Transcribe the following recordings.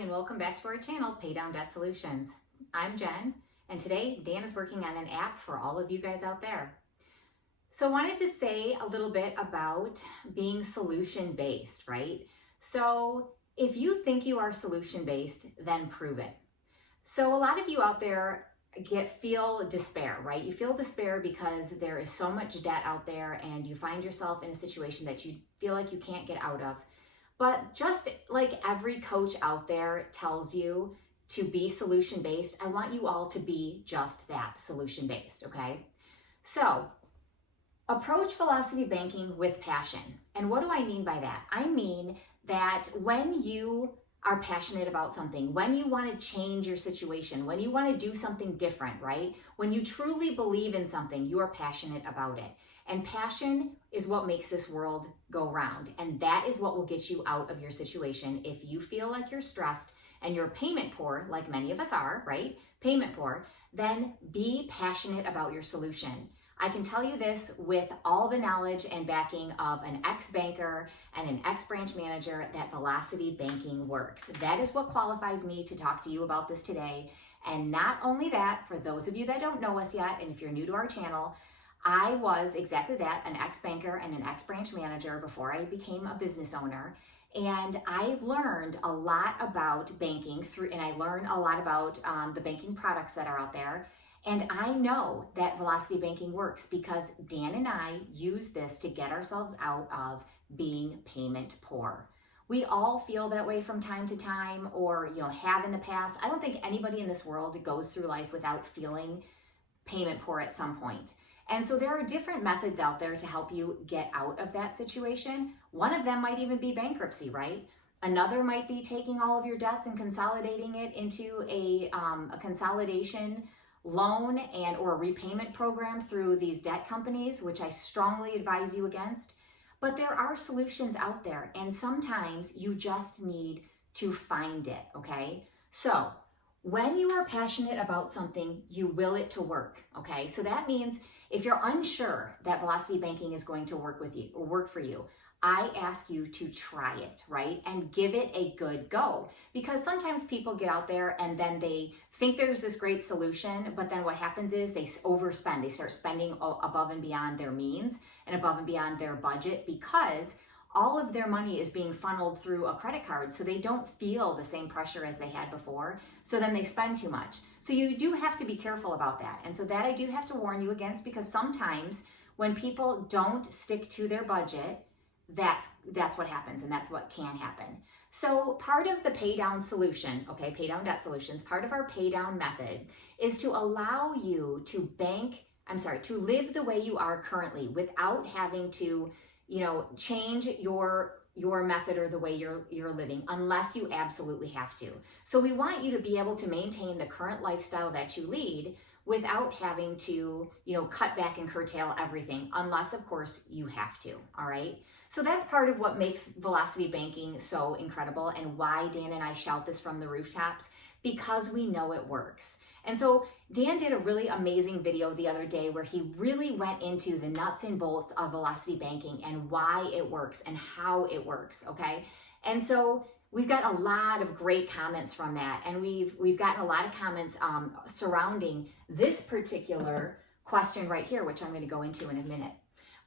and welcome back to our channel, Pay Down Debt Solutions. I'm Jen, and today Dan is working on an app for all of you guys out there. So I wanted to say a little bit about being solution-based, right? So if you think you are solution-based, then prove it. So a lot of you out there feel despair, right? You feel despair because there is so much debt out there and you find yourself in a situation that you feel like you can't get out of. But just like every coach out there tells you to be solution-based, I want you all to be just that, solution-based, okay? So approach velocity banking with passion. And what do I mean by that? I mean that when you are passionate about something, when you want to change your situation, when you want to do something different, right? When you truly believe in something, you are passionate about it. And passion is what makes this world go round. And that is what will get you out of your situation. If you feel like you're stressed and you're payment poor, like many of us are, right? Payment poor, then be passionate about your solution. I can tell you this with all the knowledge and backing of an ex-banker and an ex-branch manager that velocity banking works. That is what qualifies me to talk to you about this today. And not only that, for those of you that don't know us yet, and if you're new to our channel, I was exactly that, an ex-banker and an ex-branch manager before I became a business owner. And I learned a lot about banking and I learned a lot about the banking products that are out there. And I know that velocity banking works because Dan and I use this to get ourselves out of being payment poor. We all feel that way from time to time, or have in the past. I don't think anybody in this world goes through life without feeling payment poor at some point. And so there are different methods out there to help you get out of that situation. One of them might even be bankruptcy, right? Another might be taking all of your debts and consolidating it into a consolidation loan or a repayment program through these debt companies, which I strongly advise you against. But there are solutions out there, and sometimes you just need to find it, okay? So when you are passionate about something, you will it to work, okay? So that means if you're unsure that velocity banking is going to work with you or work for you, I ask you to try it, right? And give it a good go. Because sometimes people get out there and then they think there's this great solution, but then what happens is they overspend. They start spending above and beyond their means and above and beyond their budget because all of their money is being funneled through a credit card, so they don't feel the same pressure as they had before. So then they spend too much. So you do have to be careful about that. And so that I do have to warn you against, because sometimes when people don't stick to their budget, that's what happens, and that's what can happen. So part of the pay down solution, okay, pay down debt solutions, part of our pay down method is to allow you to to live the way you are currently without having to change your method or the way you're living, unless you absolutely have to. So we want you to be able to maintain the current lifestyle that you lead without having to, cut back and curtail everything, unless of course you have to, all right? So that's part of what makes velocity banking so incredible and why Dan and I shout this from the rooftops, because we know it works. And so Dan did a really amazing video the other day where he really went into the nuts and bolts of velocity banking and why it works and how it works, okay? And so we've got a lot of great comments from that, and we've gotten a lot of comments surrounding this particular question right here, which I'm going to go into in a minute.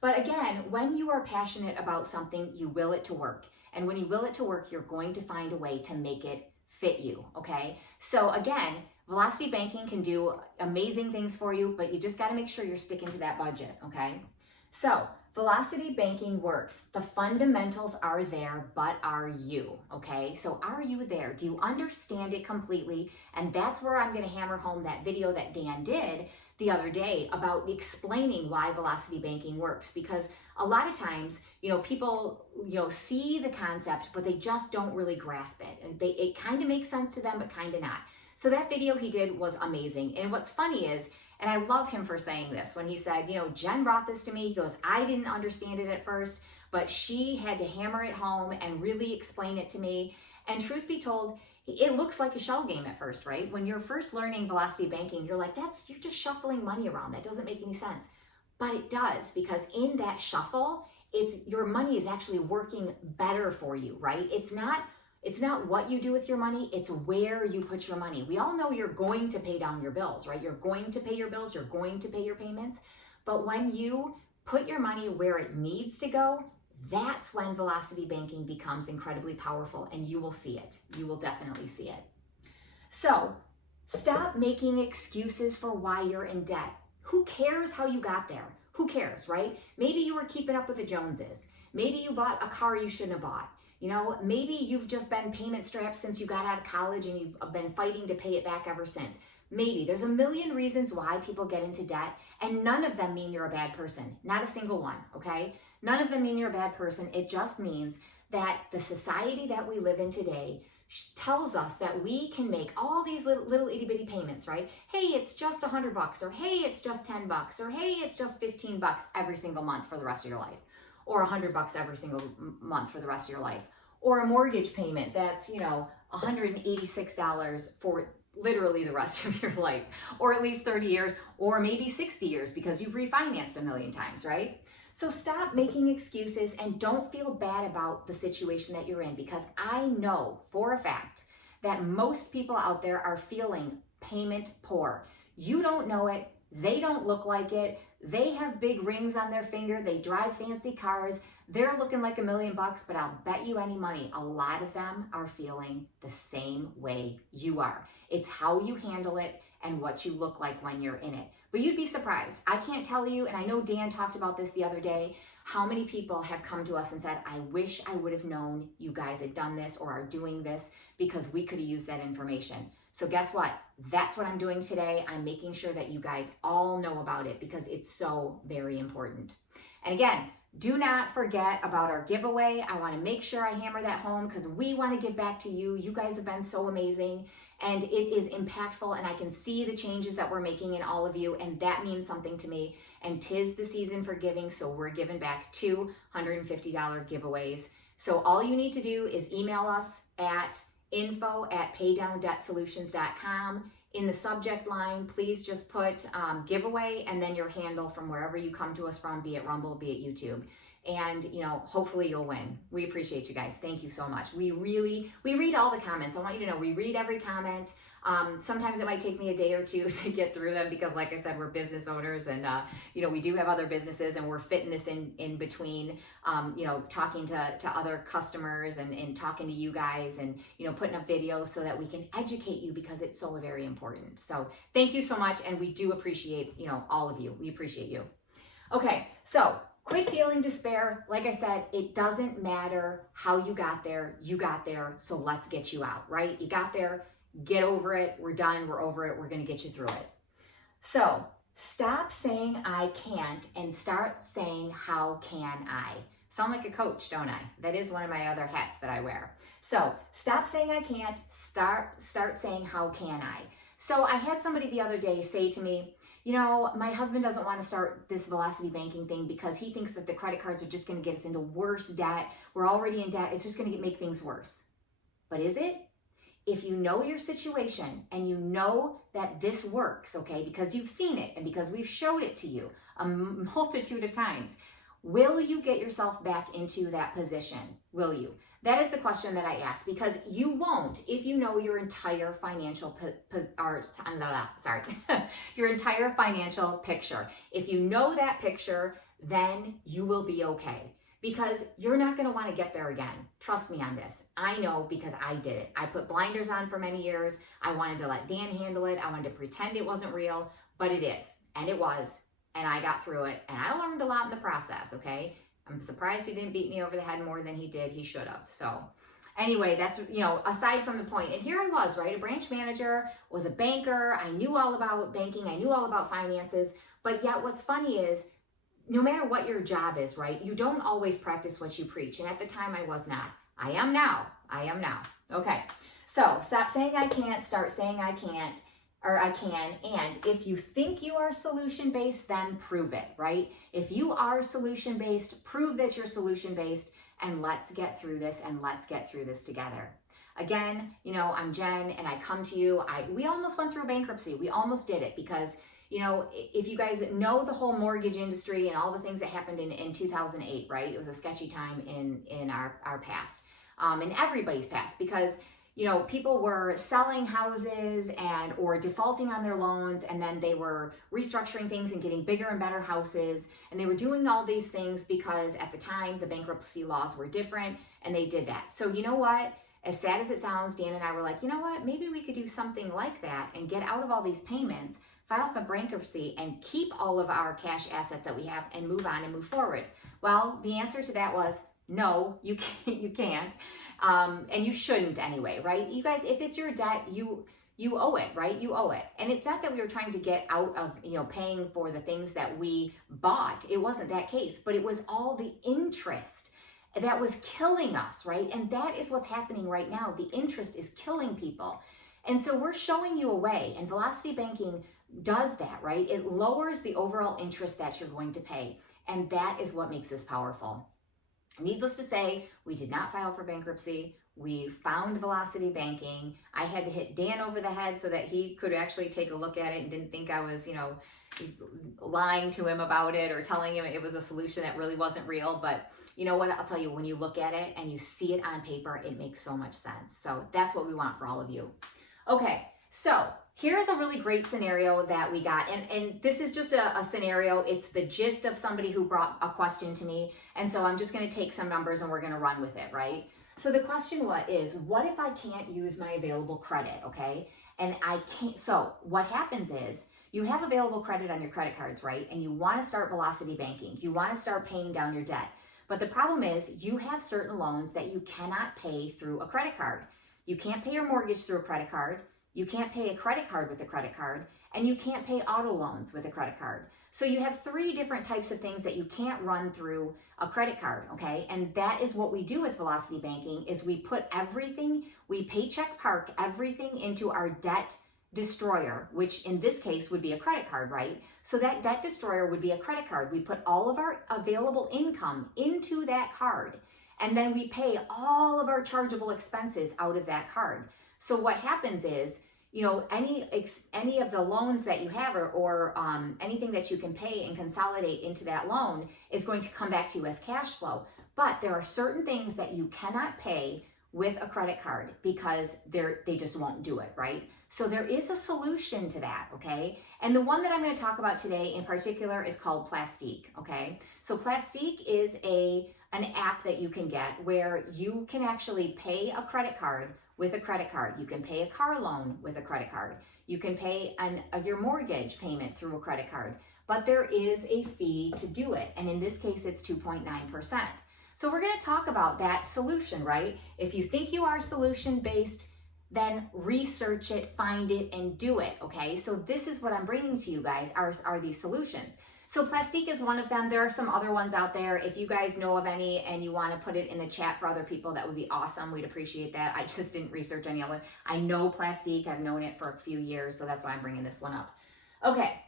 But again, when you are passionate about something, you will it to work. And when you will it to work, you're going to find a way to make it fit you, okay? So again, velocity banking can do amazing things for you, but you just got to make sure you're sticking to that budget, okay? So velocity banking works. The fundamentals are there, but are you, okay? So are you there? Do you understand it completely? And that's where I'm going to hammer home that video that Dan did the other day about explaining why velocity banking works, because a lot of times, people, see the concept, but they just don't really grasp it. It kind of makes sense to them, but kind of not. So that video he did was amazing. And what's funny is, and I love him for saying this, when he said, Jen brought this to me, he goes, I didn't understand it at first, but she had to hammer it home and really explain it to me. And truth be told, it looks like a shell game at first, right? When you're first learning velocity banking, you're like, you're just shuffling money around. That doesn't make any sense. But it does, because in that shuffle, your money is actually working better for you, right? It's not It's not what you do with your money, it's where you put your money. We all know you're going to pay down your bills, right? You're going to pay your bills, you're going to pay your payments. But when you put your money where it needs to go, that's when velocity banking becomes incredibly powerful, and you will see it. You will definitely see it. So stop making excuses for why you're in debt. Who cares how you got there? Who cares, right? Maybe you were keeping up with the Joneses. Maybe you bought a car you shouldn't have bought. Maybe you've just been payment strapped since you got out of college and you've been fighting to pay it back ever since. Maybe. There's a million reasons why people get into debt, and none of them mean you're a bad person. Not a single one, okay? None of them mean you're a bad person. It just means that the society that we live in today tells us that we can make all these little itty bitty payments, right? Hey, it's just $100, or hey, it's just $10, or hey, it's just $15 every single month for the rest of your life, or $100 every single month for the rest of your life, or a mortgage payment that's, $186 for literally the rest of your life, or at least 30 years, or maybe 60 years because you've refinanced a million times, right? So stop making excuses and don't feel bad about the situation that you're in, because I know for a fact that most people out there are feeling payment poor. You don't know it. They don't look like it. They have big rings on their finger. They drive fancy cars. They're looking like $1 million, but I'll bet you any money, a lot of them are feeling the same way you are. It's how you handle it and what you look like when you're in it. But you'd be surprised. I can't tell you, and I know Dan talked about this the other day, how many people have come to us and said, I wish I would have known you guys had done this or are doing this, because we could have used that information. So guess what? That's what I'm doing today. I'm making sure that you guys all know about it, because it's so very important. And again, do not forget about our giveaway. I want to make sure I hammer that home, because we want to give back to you. You guys have been so amazing, and it is impactful, and I can see the changes that we're making in all of you, and that means something to me. And 'tis the season for giving, so we're giving back $250 giveaways. So all you need to do is email us at info@paydowndebtsolutions.com. In the subject line, please just put giveaway and then your handle from wherever you come to us from, be it Rumble, be it YouTube. And, hopefully you'll win. We appreciate you guys. Thank you so much. We read all the comments. I want you to know we read every comment. Sometimes it might take me a day or two to get through them, because like I said, we're business owners, and we do have other businesses, and we're fitting this in between, talking to other customers and talking to you guys, and putting up videos so that we can educate you, because it's so very important. So thank you so much, and we do appreciate all of you. We appreciate you. Okay, so quit feeling despair. Like I said, it doesn't matter how you got there. You got there, so let's get you out, right? You got there. Get over it. We're done. We're over it. We're going to get you through it. So stop saying I can't and start saying how can I. Sound like a coach, don't I? That is one of my other hats that I wear. So stop saying I can't. Start saying how can I. So I had somebody the other day say to me, my husband doesn't want to start this velocity banking thing because he thinks that the credit cards are just going to get us into worse debt. We're already in debt. It's just going to make things worse. But is it? If you know your situation and you know that this works, okay, because you've seen it and because we've showed it to you a multitude of times, will you get yourself back into that position? Will you? That is the question that I ask, because you won't if you know your entire financial your entire financial picture. If you know that picture, then you will be okay. Because you're not going to want to get there again. Trust me on this. I know, because I did it. I put blinders on for many years. I wanted to let Dan handle it. I wanted to pretend it wasn't real, but it is. And it was. And I got through it. And I learned a lot in the process, okay? I'm surprised he didn't beat me over the head more than he did. He should have. So anyway, that's, aside from the point. And here I was, right? A branch manager, was a banker. I knew all about banking. I knew all about finances. But yet what's funny is, no matter what your job is, right, you don't always practice what you preach. And at the time, I was not. I am now. Okay. So stop saying I can't, start saying I can't, or I can. And if you think you are solution-based, then prove it, right? If you are solution-based, prove that you're solution-based, and let's get through this, and let's get through this together. Again, I'm Jen, and I come to you. We almost went through bankruptcy. We almost did it, because if you guys know the whole mortgage industry and all the things that happened in 2008, right? It was a sketchy time in our past. in everybody's past, because people were selling houses or defaulting on their loans, and then they were restructuring things and getting bigger and better houses. And they were doing all these things because at the time the bankruptcy laws were different, and they did that. So you know what? As sad as it sounds, Dan and I were like, you know what? Maybe we could do something like that and get out of all these payments, file for bankruptcy, and keep all of our cash assets that we have and move on and move forward. Well, the answer to that was no, you can't. And you shouldn't anyway, right? You guys, if it's your debt, you owe it, right? You owe it. And it's not that we were trying to get out of, paying for the things that we bought. It wasn't that case, but it was all the interest that was killing us, right? And that is what's happening right now. The interest is killing people. And so we're showing you a way, and Velocity Banking does that, right? It lowers the overall interest that you're going to pay. And that is what makes this powerful. Needless to say, we did not file for bankruptcy. We found Velocity Banking. I had to hit Dan over the head so that he could actually take a look at it and didn't think I was, lying to him about it or telling him it was a solution that really wasn't real. But you know what? I'll tell you, when you look at it and you see it on paper, it makes so much sense. So that's what we want for all of you. Okay, so here's a really great scenario that we got. And this is just a scenario. It's the gist of somebody who brought a question to me. And so I'm just going to take some numbers and we're going to run with it, right? So the question is, what if I can't use my available credit, okay? And I can't, so what happens is you have available credit on your credit cards, right? And you want to start Velocity Banking. You want to start paying down your debt. But the problem is you have certain loans that you cannot pay through a credit card. You can't pay your mortgage through a credit card. You can't pay a credit card with a credit card, and you can't pay auto loans with a credit card. So you have 3 different types of things that you can't run through a credit card, okay? And that is what we do with Velocity Banking, is we put everything, we paycheck park everything into our debt destroyer, which in this case would be a credit card, right? So that debt destroyer would be a credit card. We put all of our available income into that card, and then we pay all of our chargeable expenses out of that card. So what happens is, any of the loans that you have or anything that you can pay and consolidate into that loan is going to come back to you as cash flow. But there are certain things that you cannot pay with a credit card because they just won't do it, right? So there is a solution to that, okay? And the one that I'm going to talk about today in particular is called Plastiq, okay? So Plastiq is an app that you can get where you can actually pay a credit card with a credit card. You can pay a car loan with a credit card. You can pay your mortgage payment through a credit card, but there is a fee to do it. And in this case, it's 2.9%. So we're going to talk about that solution, right? If you think you are solution-based, then research it, find it, and do it, okay? So this is what I'm bringing to you guys are these solutions. So Plastiq is one of them. There are some other ones out there. If you guys know of any and you want to put it in the chat for other people, that would be awesome. We'd appreciate that. I just didn't research any of it. I know Plastiq. I've known it for a few years, so that's why I'm bringing this one up. Okay,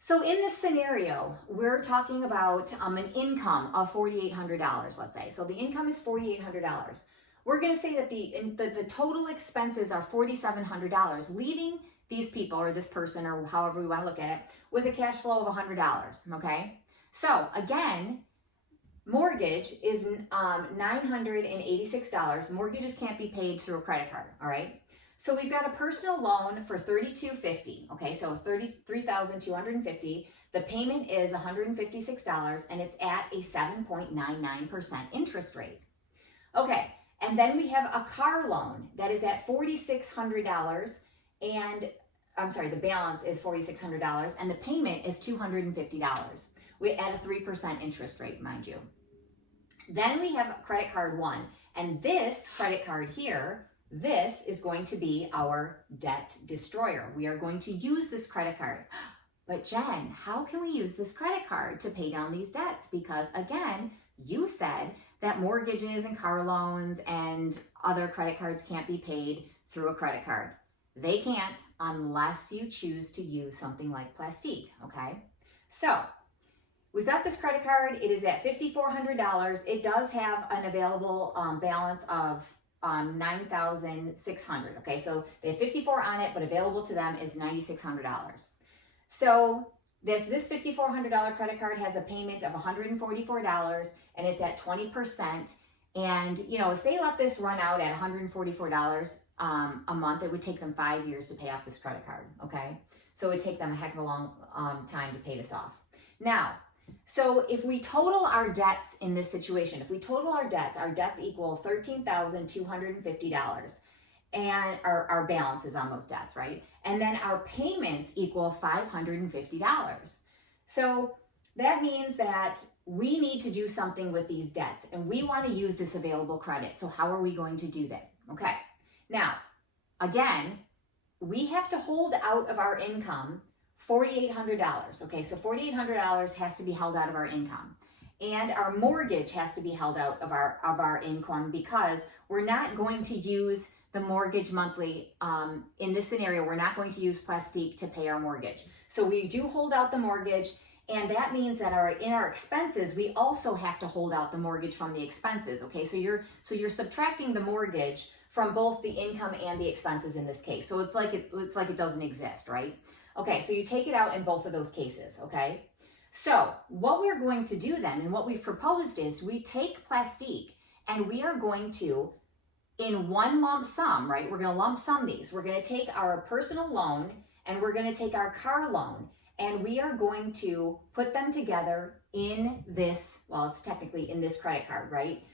so in this scenario, we're talking about an income of $4,800, let's say. So the income is $4,800. We're going to say that the total expenses are $4,700, leaving these people or this person or however we want to look at it with a cash flow of $100, okay? So again, mortgage is $986. Mortgages can't be paid through a credit card, all right? So we've got a personal loan for $3,250, okay? So $33,250. The payment is $156 and it's at a 7.99% interest rate. Okay, and then we have a car loan that is at $4,600 and the balance is $4,600 and the payment is $250. We at a 3% interest rate, mind you. Then we have credit card 1, and this credit card here, this is going to be our debt destroyer. We are going to use this credit card. But Jen, how can we use this credit card to pay down these debts? Because again, you said that mortgages and car loans and other credit cards can't be paid through a credit card. They can't unless you choose to use something like Plastiq, okay? So we've got this credit card. It is at $5,400. It does have an available balance of $9,600, okay? So they have $5,400 on it, but available to them is $9,600. So this $5,400 credit card has a payment of $144 and it's at 20%. And, you know, if they let this run out at $144 a month, it would take them 5 years to pay off this credit card, okay? So it would take them a heck of a long time to pay this off. Now, so if we total our debts in this situation, if we total our debts equal $13,250, and our balances on those debts, right? And then our payments equal $550. So that means that we need to do something with these debts, and we want to use this available credit. So how are we going to do that? Okay. Now, again, we have to hold out of our income $4,800. Okay, so $4,800 has to be held out of our income. And our mortgage has to be held out of our income, because we're not going to use the mortgage monthly. In this scenario, we're not going to use Plastique to pay our mortgage. So we do hold out the mortgage, and that means that in our expenses, we also have to hold out the mortgage from the expenses. Okay, so you're subtracting the mortgage from both the income and the expenses in this case. So it's like it doesn't exist, right? Okay, so you take it out in both of those cases, okay? So what we're going to do then, and what we've proposed, is we take Plastique and we are going to, in one lump sum, right? We're going to lump sum these. We're going to take our personal loan and we're going to take our car loan, and we are going to put them together in this, well, it's technically in this credit card, right?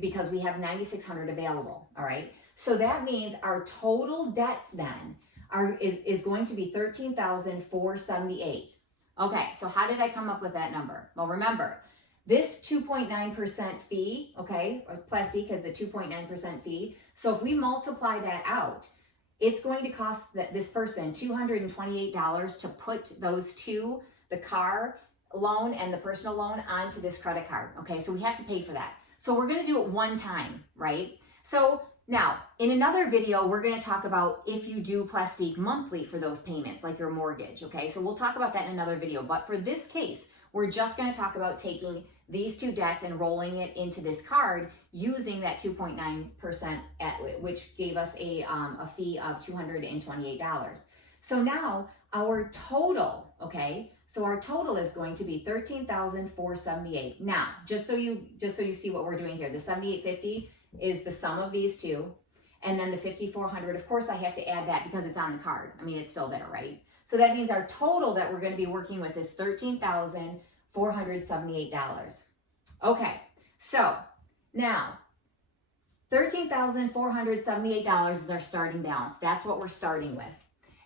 Because we have $9,600 available, all right? So that means our total debts then is going to be $13,478. Okay, so how did I come up with that number? Well, remember, this 2.9% fee, okay, or Plastique has the 2.9% fee. So if we multiply that out, it's going to cost this person $228 to put those two, the car loan and the personal loan, onto this credit card. Okay, so we have to pay for that. So we're going to do it one time, right? So now, in another video, we're going to talk about if you do Plastique monthly for those payments, like your mortgage, okay? So we'll talk about that in another video. But for this case, we're just going to talk about taking these two debts and rolling it into this card using that 2.9%, which gave us a fee of $228. So now our total, okay? So our total is going to be $13,478. Now, just so you see what we're doing here, the $7,850 is the sum of these two, and then the $5,400, of course I have to add that because it's on the card. I mean, it's still there, right? So that means our total that we're going to be working with is $13,478. Okay, so now $13,478 is our starting balance. That's what we're starting with.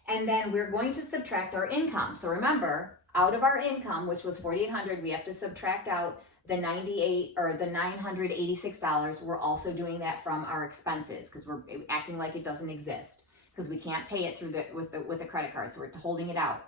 And then we're going to subtract our income. So remember, out of our income, which was $4,800, we have to subtract out the $986. We're also doing that from our expenses, because we're acting like it doesn't exist, because we can't pay it with a credit card, so we're holding it out.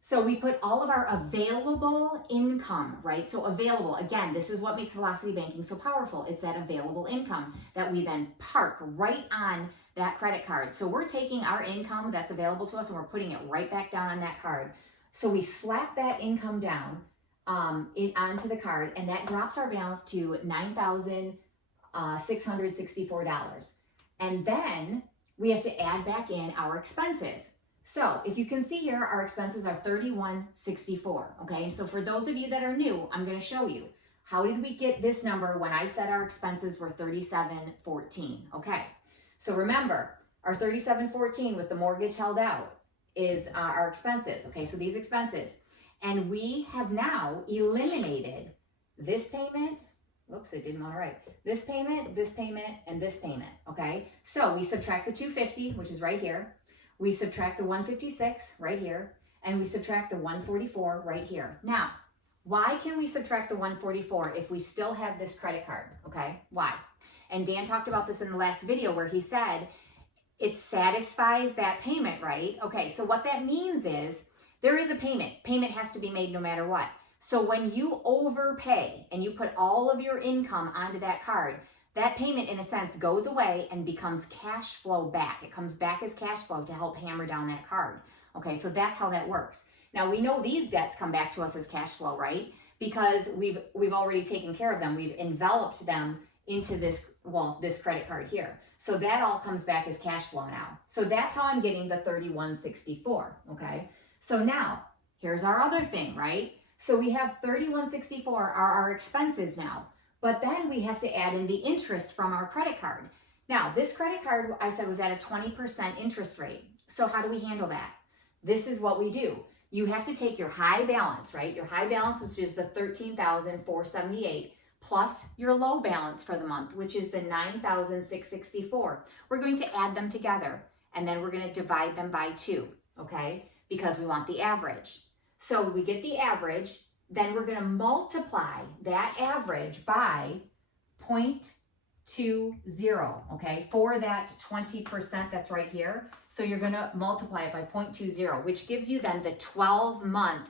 So we put all of our available income, right? So available, again, this is what makes Velocity Banking so powerful. It's that available income that we then park right on that credit card. So we're taking our income that's available to us and we're putting it right back down on that card. So we slap that income down onto the card, and that drops our balance to $9,664. And then we have to add back in our expenses. So if you can see here, our expenses are $31.64. Okay, so for those of you that are new, I'm going to show you how did we get this number when I said our expenses were $37.14. Okay, so remember, our $37.14 with the mortgage held out is our expenses. Okay, so these expenses. And we have now eliminated this payment. Whoops, it didn't want to write. This payment, and this payment, okay? So we subtract the $250, which is right here. We subtract the $156 right here. And we subtract the $144 right here. Now, why can we subtract the $144 if we still have this credit card, okay? Why? And Dan talked about this in the last video where he said it satisfies that payment, right? Okay, so what that means is there is a payment. Payment has to be made no matter what. So when you overpay and you put all of your income onto that card, that payment in a sense goes away and becomes cash flow back. It comes back as cash flow to help hammer down that card. Okay, so that's how that works. Now we know these debts come back to us as cash flow, right? Because we've already taken care of them. We've enveloped them into this credit card here. So that all comes back as cash flow now. So that's how I'm getting the $31.64, okay? So now, here's our other thing, right? So we have $31.64 are our expenses now. but then we have to add in the interest from our credit card. Now, this credit card, I said, was at a 20% interest rate. So how do we handle that? This is what we do. You have to take your high balance, right? Your high balance, which is the $13,478, plus your low balance for the month, which is the $9,664. We're going to add them together, and then we're going to divide them by 2, okay? Because we want the average. So we get the average, then we're going to multiply that average by 0.20, okay, for that 20% that's right here. So you're going to multiply it by 0.20, which gives you then the 12 months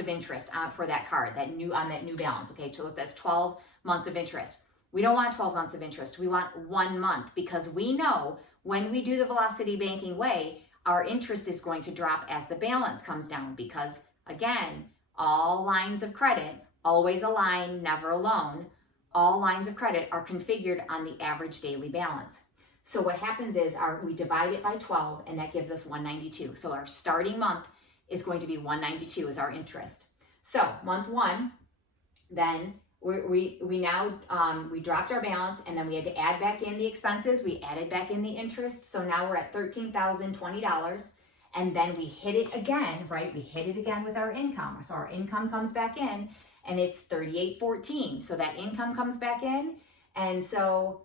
of interest for that card, on that new balance, okay? So that's 12 months of interest. We don't want 12 months of interest. We want 1 month, because we know when we do the Velocity Banking way, our interest is going to drop as the balance comes down, because again, all lines of credit, always a line, never a loan. All lines of credit are configured on the average daily balance. So what happens is we divide it by 12, and that gives us 192. So our starting month is going to be 192 as our interest. So month 1, then we dropped our balance, and then we had to add back in the expenses. We added back in the interest. So now we're at $13,020. And then we hit it again, right? We hit it again with our income. So our income comes back in, and it's $38.14. So that income comes back in, and so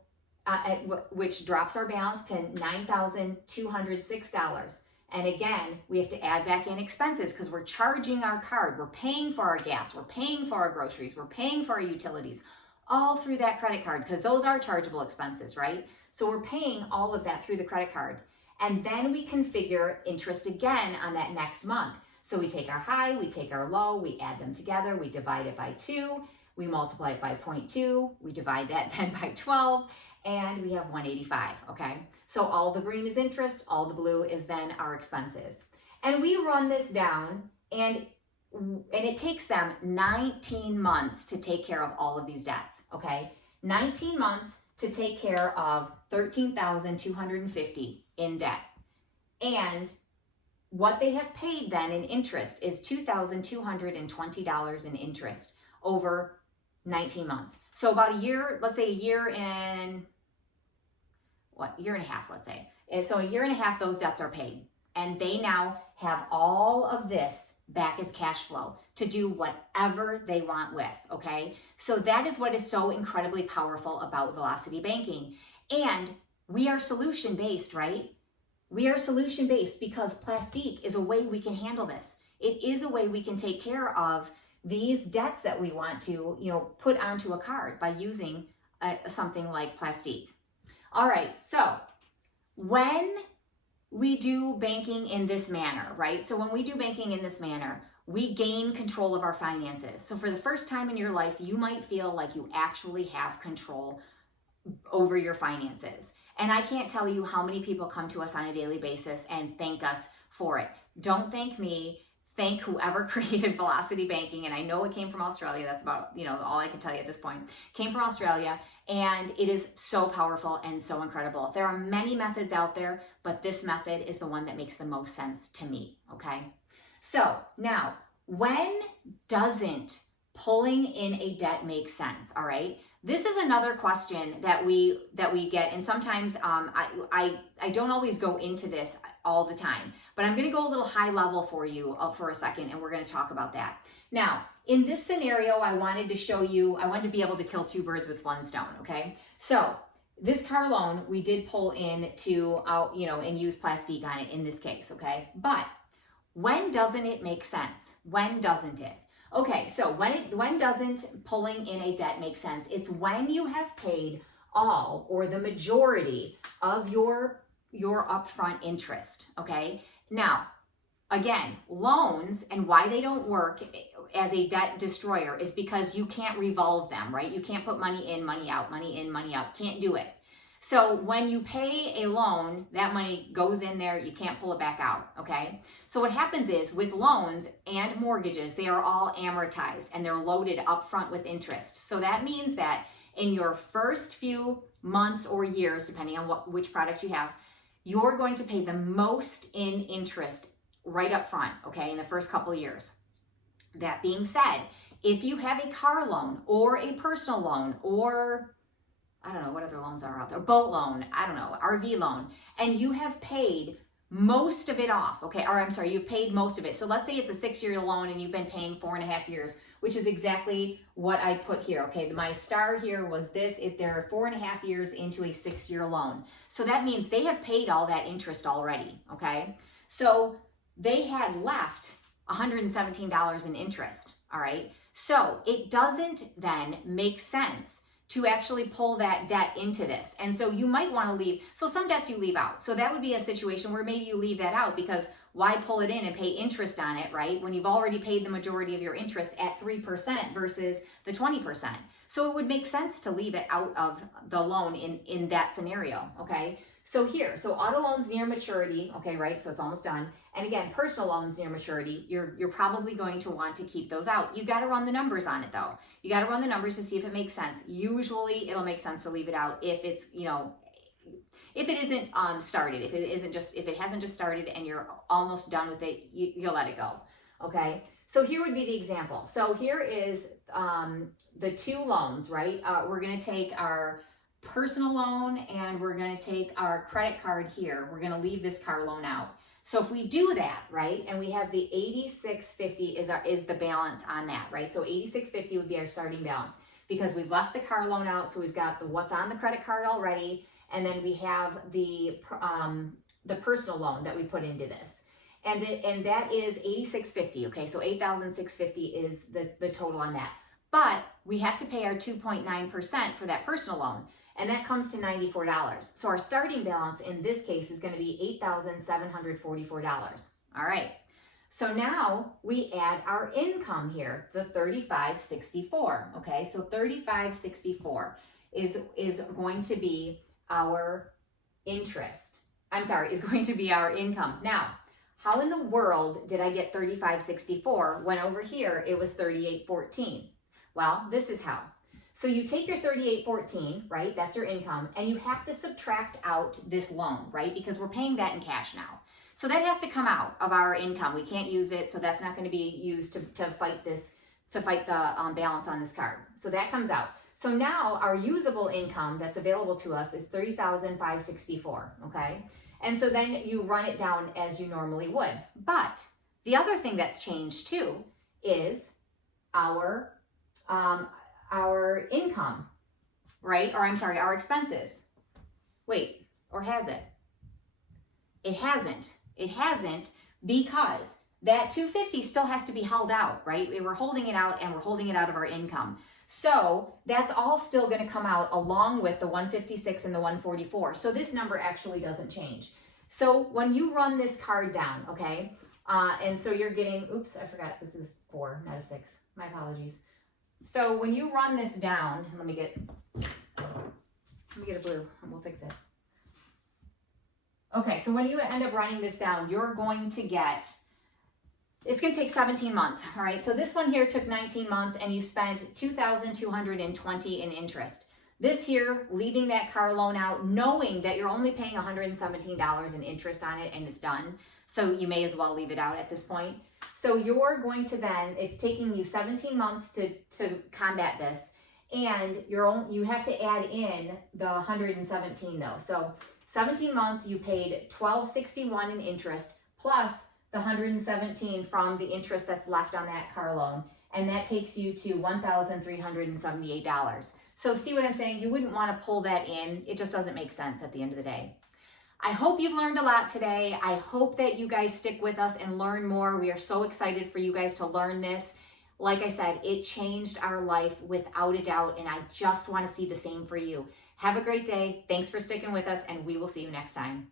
which drops our balance to $9,206. And again, we have to add back in expenses, because we're charging our card. We're paying for our gas. We're paying for our groceries. We're paying for our utilities, all through that credit card, because those are chargeable expenses, right? So we're paying all of that through the credit card. And then we configure interest again on that next month. So we take our high, we take our low, we add them together, we divide it by 2, we multiply it by 0.2, we divide that then by 12, and we have 185, okay? So all the green is interest, all the blue is then our expenses. And we run this down, and it takes them 19 months to take care of all of these debts, okay? 19 months to take care of $13,250 in debt. And what they have paid then in interest is $2,220 in interest over 19 months. So about a year, let's say a year and a half, let's say. And so a year and a half, those debts are paid. And they now have all of this back as cash flow to do whatever they want with, okay? So that is what is so incredibly powerful about Velocity Banking. And we are solution-based, right? We are solution-based because Plastiq is a way we can handle this. It is a way we can take care of these debts that we want to, put onto a card by using something like Plastiq. All right, so when we do banking in this manner, right? So when we do banking in this manner, we gain control of our finances. So for the first time in your life, you might feel like you actually have control over your finances. And I can't tell you how many people come to us on a daily basis and thank us for it. Don't thank me. Thank whoever created Velocity Banking. And I know it came from Australia. That's about, all I can tell you at this point. Came from Australia, and it is so powerful and so incredible. There are many methods out there, but this method is the one that makes the most sense to me, okay? So now, when doesn't pulling in a debt make sense, all right? This is another question that we get, and sometimes I don't always go into this all the time, but I'm going to go a little high level for you for a second, and we're going to talk about that. Now, in this scenario, I wanted to be able to kill 2 birds with 1 stone, okay? So this car loan, we did pull in and use Plastiq on it in this case, okay? But when doesn't it make sense? When doesn't it? Okay, so when doesn't pulling in a debt make sense? It's when you have paid all or the majority of your upfront interest, okay? Now, again, loans and why they don't work as a debt destroyer is because you can't revolve them, right? You can't put money in, money out, money in, money out. Can't do it. So when you pay a loan, that money goes in there, you can't pull it back out, okay? So what happens is with loans and mortgages, they are all amortized and they're loaded upfront with interest. So that means that in your first few months or years, depending on which products you have, you're going to pay the most in interest right up front, okay, in the first couple of years. That being said, If you have a car loan or a personal loan or I don't know what other loans are out there, boat loan, I don't know, RV loan, and you have paid most of it off, okay, or I'm sorry, you've paid most of it. So let's say it's a 6-year loan and you've been paying 4.5 years, which is exactly what I put here, okay? My star here was this, if they're 4.5 years into a 6-year loan. So that means they have paid all that interest already, okay? So they had left $117 in interest, all right? So it doesn't then make sense to actually pull that debt into this. And so you might want to leave, so some debts you leave out. So that would be a situation where maybe you leave that out because why pull it in and pay interest on it, right? When you've already paid the majority of your interest at 3% versus the 20%. So it would make sense to leave it out of the loan in that scenario, okay? So here, so auto loans near maturity, okay, right? So it's almost done. And again, personal loans near maturity, you're probably going to want to keep those out. You got to run the numbers on it though. You got to run the numbers to see if it makes sense. Usually it'll make sense to leave it out if it's, you know, if it isn't started, if it hasn't just started and you're almost done with it, you'll let it go, okay? So here would be the example. So here is the two loans, right? We're going to take our personal loan and we're going to take our credit card here. We're going to leave this car loan out. So if we do that, right, and we have the $86.50 is the balance on that, right? So $86.50 would be our starting balance because we've left the car loan out. So we've got the what's on the credit card already, and then we have the personal loan that we put into this, and that is $86.50. Okay, so $8,650 is the total on that. But we have to pay our 2.9% for that personal loan, and that comes to $94. So our starting balance in this case is going to be $8,744. All right. So now we add our income here, the $35.64. Okay, so $35.64 is going to be our interest. I'm sorry, is going to be our income. Now, how in the world did I get $35.64 when over here it was $38.14? Well, this is how. So you take your $38.14, right? That's your income, and you have to subtract out this loan, right? Because we're paying that in cash now. So that has to come out of our income. We can't use it, so that's not going to be used to fight this, to fight the balance on this card. So that comes out. So now our usable income that's available to us is $30,564, okay? And so then you run it down as you normally would. But the other thing that's changed too is our income, right? Or I'm sorry, our expenses. Wait, or has it? It hasn't. It hasn't because that $250 still has to be held out, right? We're holding it out and we're holding it out of our income. So that's all still going to come out along with the $156 and the $144. So this number actually doesn't change. So when you run this card down, okay, and so you're getting, oops, I forgot, this is 4, not a 6. My apologies. So when you run this down, let me get a blue and we'll fix it. Okay, so when you end up running this down, you're going to get, it's going to take 17 months, all right? So this one here took 19 months and you spent $2,220 in interest. This here, leaving that car loan out, knowing that you're only paying $117 in interest on it and it's done. So you may as well leave it out at this point. So you're going to then, it's taking you 17 months to combat this, and you have to add in the 117 though. So 17 months, you paid $1,261 in interest plus the 117 from the interest that's left on that car loan, and that takes you to $1,378. So see what I'm saying? You wouldn't want to pull that in. It just doesn't make sense at the end of the day. I hope you've learned a lot today. I hope that you guys stick with us and learn more. We are so excited for you guys to learn this. Like I said, it changed our life without a doubt, and I just want to see the same for you. Have a great day. Thanks for sticking with us, and we will see you next time.